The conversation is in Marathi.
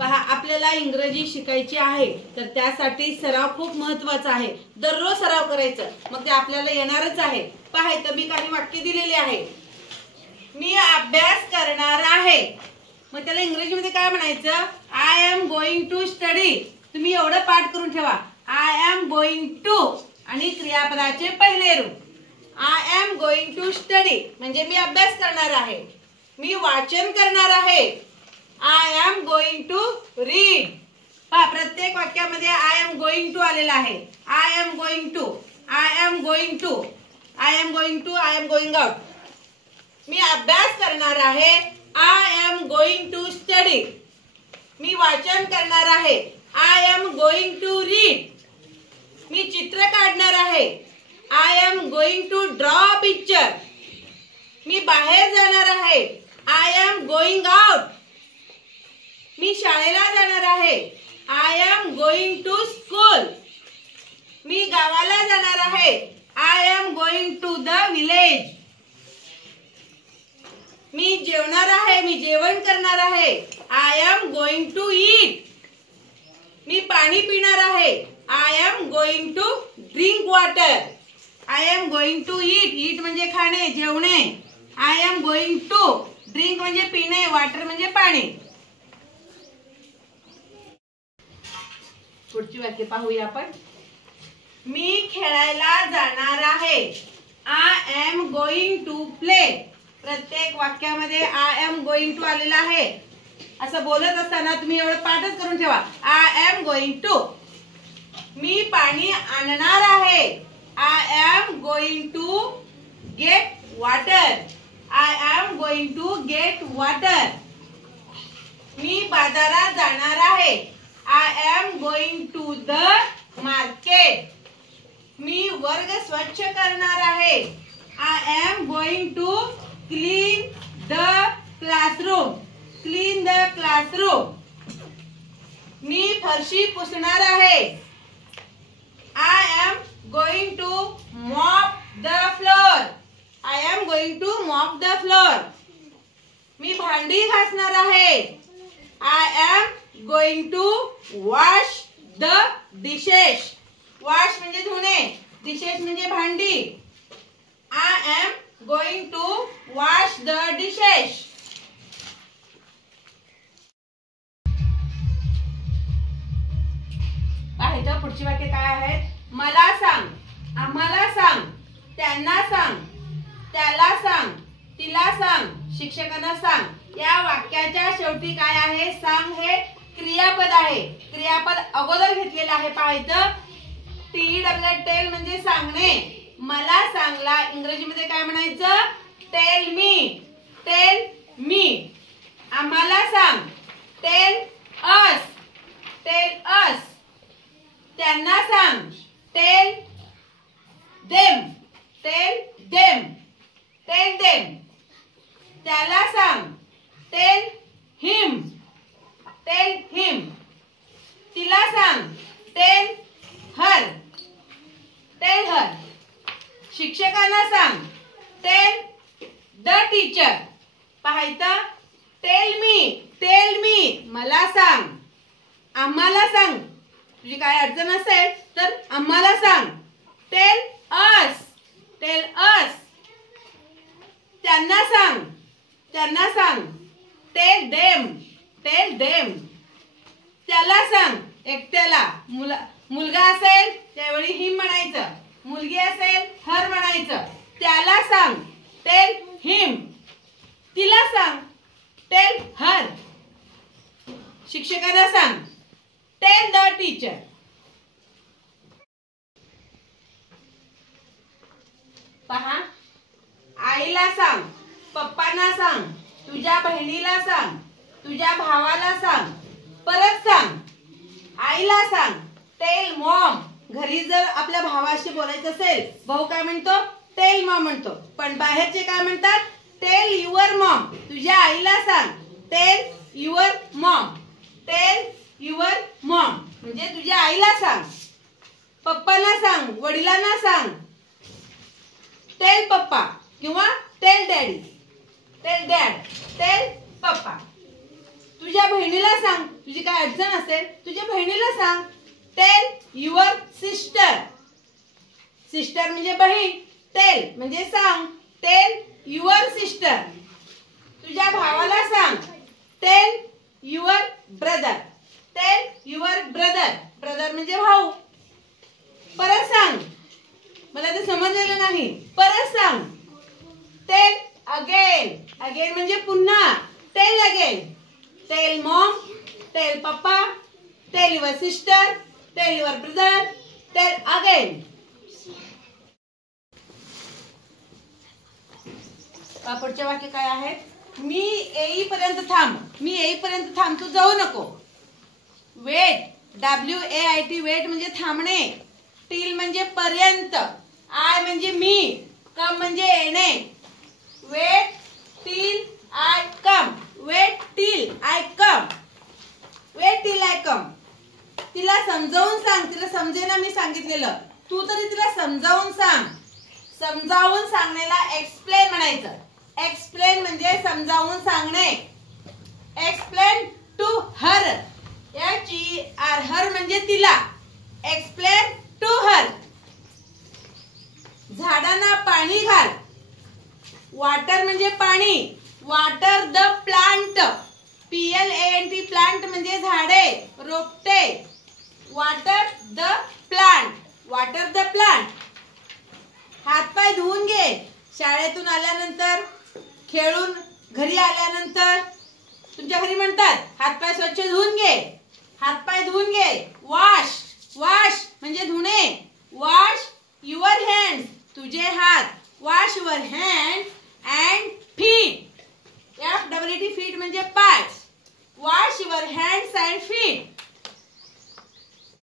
पहा, आपल्याला इंग्रजी शिकायची आहे तर त्यासाठी सराव खूप महत्त्वाचा आहे. दररोज सराव करायचा, मग ते आपल्याला येणारच आहे. पहा, इथं मी काही वाक्य दिलेले आहे. मी अभ्यास करणार आहे, मग त्याला इंग्रजीमध्ये काय म्हणायचं? I am going to study. तुम्ही एवढं पाठ करून ठेवा, आय एम गोइंग टू आणि क्रियापदाचे पहिले रूप I am going to study म्हणजे मी अभ्यास करणार आहे. मी वाचन करणार आहे, I am going to read. पहा, प्रत्येक वाक्यामध्ये आय एम गोइंग टू आलेला आहे. I am going to, I am going to, I am going to, I am going out. मी अभ्यास करणार आहे, I am going to study. मी वाचन करणार आहे, I am going to read. मी चित्र काढणार आहे, I am going to draw picture. मी बाहेर जाणार आहे, आय एम गोइंग आउट. मी शाळेला जाणार आहे, I am going to school. मी गावाला जाणार आहे, I am going to the village. मी जेवणार आहे, मी जेवण करणार आहे, I am going to eat. मी पाणी पिणार आहे, I am going to drink water. I am going to eat, eat म्हणजे खाणे, जेवणे. I am going to drink म्हणजे पिणे, वॉटर म्हणजे पाणी. पुढची वाक्य पाहूया आपण. मी खेळायला जाणार आहे, I am going to play. प्रत्येक वाक्यामध्ये आय एम गोइंग टू आलेला आहे. असं बोलत असताना तुम्ही एवढं पाठच करून ठेवा, आय एम गोइंग टू. मी पाणी आणणार आहे, I am going to get water. I am going to get water. मी बाजारात जाणार आहे, I am going to the market. मी वर्ग स्वच्छ करणार आहे, I am going to clean the classroom. Clean the classroom. मी फरशी पुसणार आहे, I am going to mop the floor. I am going to mop the floor. मी भांडी घासणार आहे, I am going to wash the dishes. Wash म्हणजे धुणे, डिशेस म्हणजे भांडी. I am going to wash the dishes. पाहायचं पुढची वाक्य काय आहेत. मला सांग, आम्हाला सांग, त्यांना सांग, त्याला सांग, तिला सांग, शिक्षकांना सांग. या वाक्याच्या शेवटी काय आहे? सांग हे क्रियापद आहे. क्रियापद अगोदर घेतलेलं आहे. पाहायचं टेल म्हणजे सांगणे. मला सांगला इंग्रजीमध्ये काय म्हणायचं? Tell me. Tell me. आम्हाला सांग, टेल अस. Tell us. त्यांना सांग, tell them. Tell them. Tell them. त्याला सांग, टेल हिम. टेल हिम. तिला सांग, टेल हर. Tell her. शिक्षकांना सांग, टेल द टीचर. पाहायचं टेल मी. टेल मी मला सांग. आम्हाला सांग. तुझी काय अडचण असेल तर आम्हाला सांग. Tell us. Tell us. त्यांना सांग. त्यांना सांग. Tell them. Tell them. त्याला सांग, एकट्याला. मुलगा असेल त्यावेळी हिम म्हणायचं. मुलगी असेल हर म्हणायचं. त्याला सांग, टेल हिम. तिला सांग, टेल हर. शिक्षकांना सांग, टेल द टीचर. पहा, आईला सांग, पप्पांना सांग, तुझ्या बहिणीला सांग, तुझ्या भावाला सांग, परत सांग. आईला सांग, टेल मॉम. घरी जर आपल्या भावाशी बोलायचं असेल, भाऊ काय म्हणतो? टेल मॉम म्हणतो. पण बाहेरचे काय म्हणतात? Tell your mom. तुझ्या आईला सांग, tell your mom. Tell your mom म्हणजे तुझ्या आईला सांग. पप्पांना सांग, वडिलांना सांग, टेल पप्पा किंवा tell daddy. Tell dad. Tell पप्पा. तुझ्या बहिणीला सांग, तुझी काय अडचण असेल तुझ्या बहिणीला सांग. Tell your sister. सिस्टर म्हणजे बहीण, टेल म्हणजे सांग. Tell your sister. तुझ्या भावाला सांग. Tell your brother. Tell your brother. Brother म्हणजे भाऊ. परत सांग. मला ते समजलेलं नाही. परत सांग. Tail again. अगेन म्हणजे पुन्हा. Tell again. Tell mom. Tell papa. Tell your sister. Tell your brother. Tell again. पुढचे वाक्य काय आहेत? मी येईपर्यंत थांब. मी येईपर्यंत थांब, तू जाऊ नको. वेट. WAIT. वेट म्हणजे थांबणे. टिल म्हणजे पर्यंत. आय म्हणजे मी. कम म्हणजे येणे. Wait till I come. Wait till I come. Wait till I come. तिला समजावून सांग. तिला समजेना मी सांगितलेलं. तू तरी तिला समजावून सांग. समजावून सांगण्याला एक्सप्लेन म्हणायचं. एक्सप्लेन म्हणजे समजावून सांगणे. Explain to her. HER. Her म्हणजे तिला. Explain to her. झाडांना पाणी घाल. वॉटर म्हणजे पाणी. Water the plant. PLANT. Plant म्हणजे झाडे, रोपटे. Water the plant. Water the plant. हातपाय धुवून घे. शाळेतून आल्यानंतर, खेळून घरी आल्यानंतर तुमच्या घरी म्हणतात हातपाय स्वच्छ धुवून घे. हातपाय धुवून घे. वॉश. वॉश म्हणजे धुणे. Wash your hand. तुझे हात. Wash your hand and feet. FEET. Feet म्हणजे पाय. Wash your hands and feet.